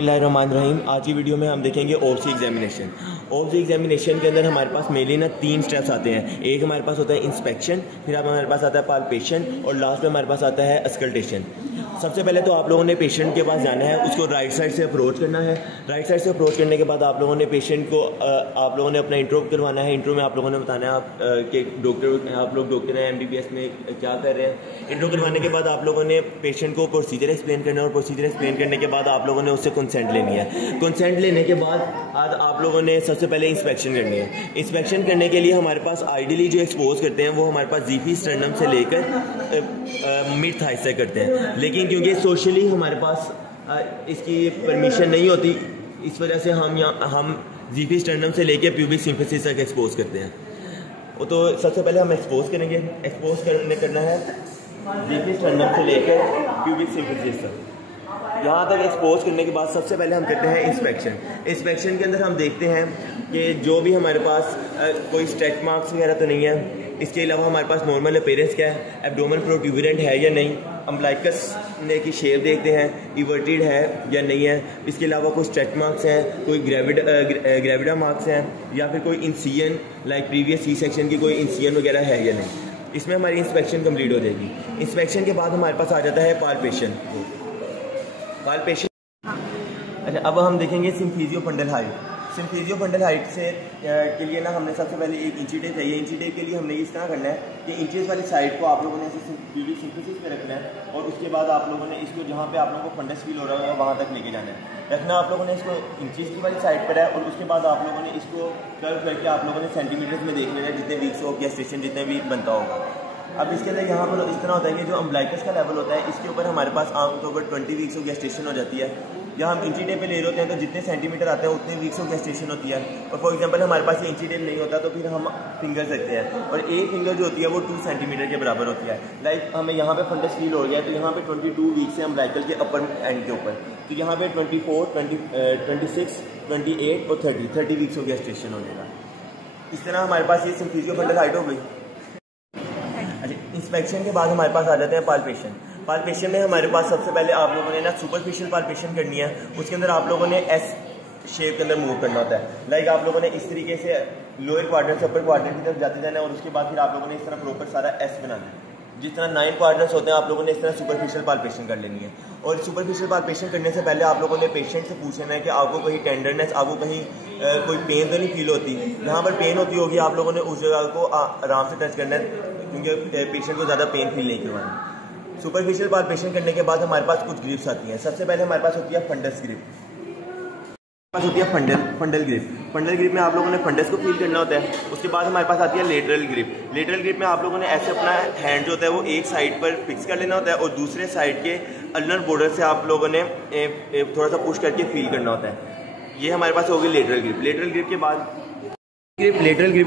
बिस्मिल्लाहिर्रहमानिर्रहीम। आज की वीडियो में हम देखेंगे ओवरसी एग्जामिनेशन। ओवरसी एग्जामिनेशन के अंदर हमारे पास मेनली ना 3 स्टेप्स आते हैं। एक हमारे पास होता है इंस्पेक्शन, फिर हमारे पास आता है पाल्पेशन और लास्ट में हमारे पास आता है अस्कल्टेशन। सबसे पहले तो आप लोगों ने पेशेंट के पास जाना है, उसको राइट साइड से अप्रोच करना है। राइट साइड से अप्रोच करने के बाद आप लोगों ने पेशेंट को आप लोगों ने अपना इंट्रो करवाना है। इंट्रो में आप लोगों ने बताना है आप कि आप लोग डॉक्टर हैं, MBBS में क्या कर रहे हैं। इंट्रो करवाने के बाद आप लोगों ने पेशेंट को प्रोसीजर एक्सप्लेन करना है और प्रोसीजर एक्सप्लेन करने के बाद आप लोगों ने उससे कंसेंट लेनी है। कंसेंट लेने के बाद आज आप लोगों ने सबसे पहले इंस्पेक्शन करनी है। इंस्पेक्शन करने के लिए हमारे पास आइडियली जो एक्सपोज करते हैं वो हमारे पास जीफी स्टर्नम से लेकर मिड थाई तक करते हैं, लेकिन क्योंकि सोशली हमारे पास इसकी परमिशन नहीं होती, इस वजह से हम जीफी स्टर्नम से लेकर प्यूबिक सिम्फिसिस तक एक्सपोज करते हैं। तो सबसे पहले हम एक्सपोज करेंगे। एक्सपोज करना है जीफी स्टर्नम से लेकर प्यूबिक सिम्फिसिस तक। यहाँ तक एक्सपोज करने के बाद सबसे पहले हम करते हैं इंस्पेक्शन। इंस्पेक्शन के अंदर हम देखते हैं कि जो भी हमारे पास कोई स्ट्रेच मार्क्स वगैरह तो नहीं है। इसके अलावा हमारे पास नॉर्मल अपीयरेंस क्या है, एब्डोमेन प्रोट्यूबरेंट है या नहीं, अम्बलाइकस ने की शेप देखते हैं, इवर्टेड है या नहीं है। इसके अलावा कोई स्ट्रेच मार्क्स हैं, कोई ग्रेविडा मार्क्स हैं, या फिर कोई इंसियन लाइक प्रीवियस सी सेक्शन की कोई इंसियन वगैरह है या नहीं। इसमें हमारी इंस्पेक्शन कंप्लीट हो जाएगी। इंस्पेक्शन के बाद हमारे पास आ जाता है पाल्पेशन। अच्छा, अब हम देखेंगे सिम्फिजियो फंडल हाइट। सिम्फिजियो फंडल हाइट से के लिए ना हमने सबसे पहले एक इंची टेप चाहिए। इंची टेप के लिए हमने इस तरह करना है कि इंचेस वाली साइड को आप लोगों ने ऐसे प्यूबिक सिम्फिसिस पे रखना है और उसके बाद आप लोगों ने इसको जहाँ पे आप लोगों को फंडस फील हो रहा है वहाँ तक लेके जाना है। रखना आप लोगों ने इसको इंचेस की वाली साइड पर है और उसके बाद आप लोगों ने इसको कर्व करके आप लोगों ने सेंटीमीटर्स में देख लेना है, जितने वीक्स ऑफ गेस्टेशन जितने भी बनता होगा। अब इसके अंदर यहाँ पर इस तरह होता है कि जो अम्बलाइकस का लेवल होता है इसके ऊपर हमारे पास आमतौर पर 20 वीक्स ऑफ गेस्टेशन हो जाती है। जहाँ हम इंची टेप पे ले रहे होते हैं तो जितने सेंटीमीटर आते हैं उतने वीक्स ऑफ गेस्टेशन होती है। और फॉर एग्जांपल हमारे पास ये इंची टेप नहीं होता तो फिर हम फिंगर रखते हैं और एक फिंगर जो होती है वो 2 सेंटीमीटर के बराबर होती है। लाइक हमें यहाँ पे फंडस फील हो गया तो यहाँ पे 22 वीक्स है अम्बलाइकल के अपर एंड के ऊपर, तो यहाँ पे 24, 26, 28 और 30 वीक्स ऑफ गेस्टेशन हो जाएगा। इस तरह हमारे पास ये सिम्फिजियो फंडल हाइट हो गई। अच्छा, इंस्पेक्शन के बाद हमारे पास आ जाते हैं पाल्पेशन। पाल्पेशन में हमारे पास सबसे पहले आप लोगों ने ना सुपरफिशियल पाल्पेशन करनी है। उसके अंदर आप लोगों ने एस शेप के अंदर मूव करना होता है। लाइक आप लोगों ने इस तरीके से लोअर क्वाड्रेंट से अपर क्वाड्रेंट की तरफ जाते जाना है और उसके बाद फिर आप लोगों ने इस तरह प्रॉपर सारा एस बनाना है। जिस तरह 9 क्वाड्रेंट्स होते हैं आप लोगों ने इस तरह सुपरफिशियल पाल्पेशन कर लेनी है। और सुपरफिशियल पाल्पेशन करने से पहले आप लोगों ने पेशेंट से पूछना है कि आपको कहीं टेंडरनेस, आपको कहीं कोई पेन तो नहीं फील होती। जहाँ पर पेन होती होगी आप लोगों ने उस जगह को आराम से टच करना है, क्योंकि पेशेंट को ज़्यादा पेन फील नहीं करवाना। सुपरफिशियल पाल्पेशन करने के बाद हमारे पास कुछ ग्रिप्स आती हैं। सबसे पहले हमारे पास होती है फंडस ग्रिप, हमारे पास होती है फंडल ग्रिप। फंडल ग्रिप में आप लोगों ने फंडस को फील करना होता है। उसके बाद हमारे पास आती है लेटरल ग्रिप। लेटरल ग्रिप में आप लोगों ने ऐसे अपना हैंड जो होता है वो एक साइड पर फिक्स कर लेना होता है और दूसरे साइड के अल्नर बॉर्डर से आप लोगों ने थोड़ा सा पुश करके फील करना होता है। ये हमारे पास होगी लेटरल ग्रिप। लेटरल ग्रिप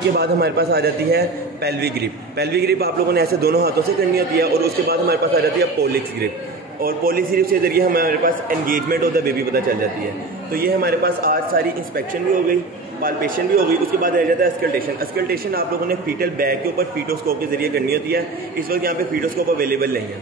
के बाद हमारे पास आ जाती है पेल्विक ग्रिप। पेल्विक ग्रिप आप लोगों ने ऐसे दोनों हाथों से करनी होती है और उसके बाद हमारे पास आ जाती है पोलिक्स ग्रिप। और पोलिक्स ग्रिप के जरिए हमारे पास एंगेजमेंट ऑफ द बेबी पता चल जाती है। तो ये हमारे पास आज सारी इंस्पेक्शन भी हो गई, पाल्पेशन भी हो गई। उसके बाद रह जाता है अस्कल्टेशन। अस्कल्टेशन आप लोगों ने फीटल बैग के ऊपर फीटोस्कोप के जरिए करनी होती है। इस वक्त यहाँ पे फीटोस्कोप अवेलेबल नहीं है।